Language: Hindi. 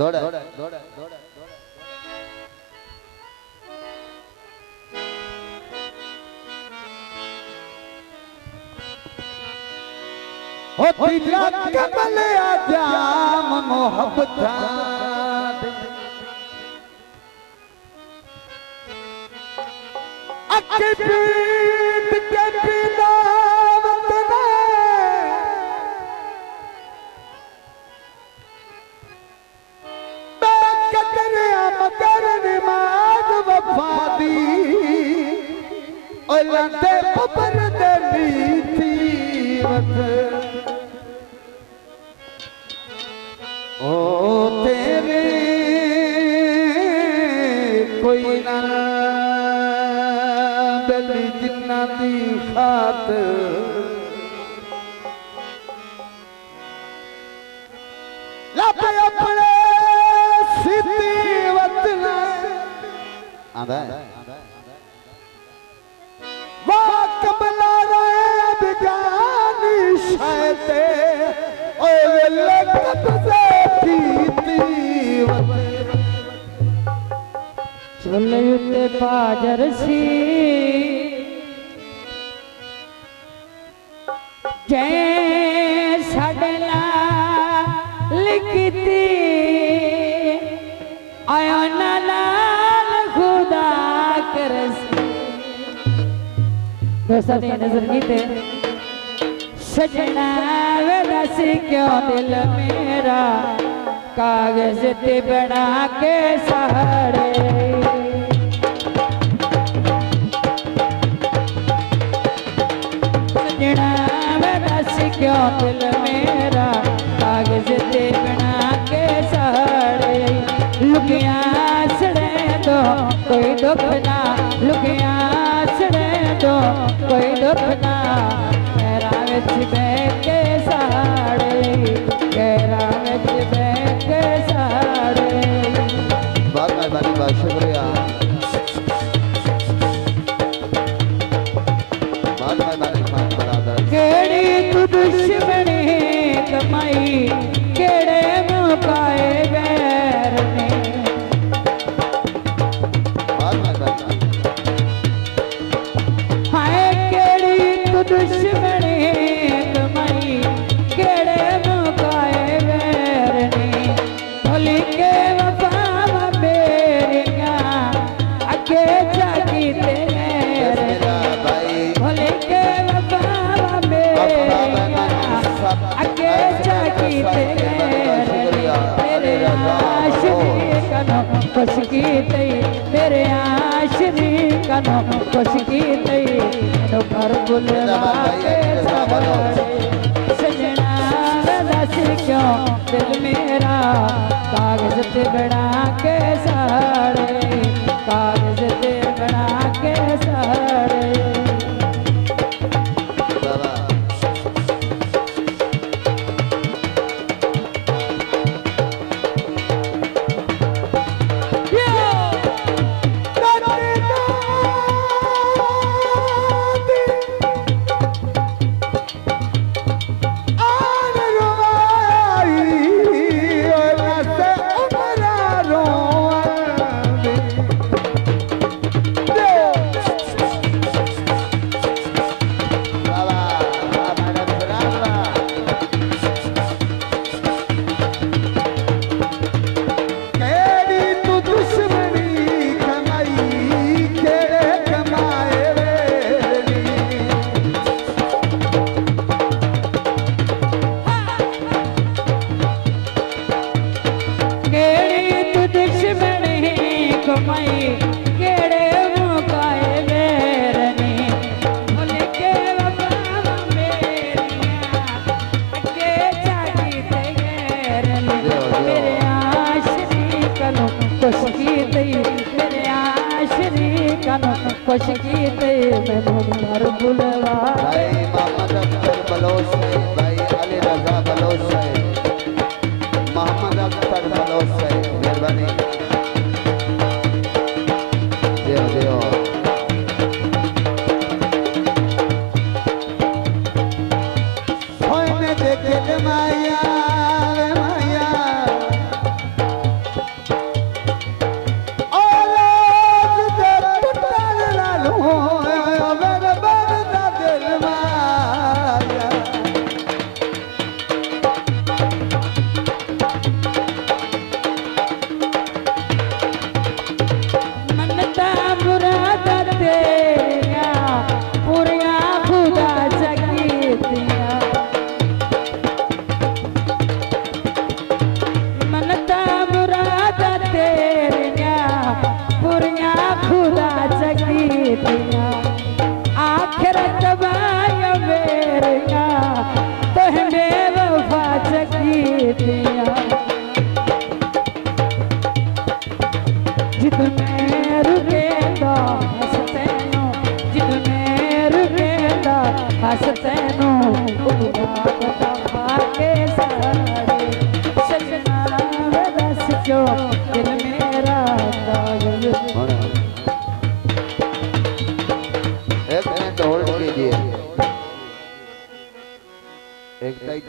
दौड़ा ओ तेरा कमल आजाम मोहब्बत अके पीत के पिलावत ने बेकदर मगर निमाज वफा दी ओ लंदे पपर दे नीति वत ओ तेरे कोई ना बली जिन्ना दी खात लब अपने सिद्धि वतन आंदा वाह कमला रे बिगानी शायते ओए लकब से चले उते पाजर सी जै सडला लिखती आयो नाल खुदा करसी दोस्तों ने नजर की थे सजना वे दस क्यों दिल मेरा कागज ते बना के सहारे सजना वे दस क्यों दिल मेरा कागज ते बना के सहारे लुकिया सड़े तो कोई दुख ना लुकिया सड़े तो कोई दुख ना मेरा विच बैठ के सहारे गहरा विच बैठ के सहारे बहुत मेहरबानी बहुत शुक्रिया बहुत मेहरबानी बराबर केड़ी तू दुश्मनी कमाई केड़े मुकाए बैर ने बहुत मेहरबानी हाय केड़ी तू दुश्मनी कमाई केड़े मुकाए बैर ने भोली के वफा मेरिया अगे जागी तेरे मेरा भाई भोली के वफा मेरिया अगे जागी तेरे आशिकी कनो खुश की तई मेरे आशिकी कनो खुश की तई नो घर बुलवा के सवारे सजना दस क्यों दिल मेरा कागज ते बना के सहारे कागज ते बना के सहारे बाबा खुश की ते मैनू घर बुलवा भाई मोहम्मद अख्तर बलोच साहिब भाई अली रजा बलोच साहिब मोहम्मद अख्तर बलोच साहिब मेहरबानी देओ देओ होने देखे माया माया एक मिनट होल्ड कीजिए। एक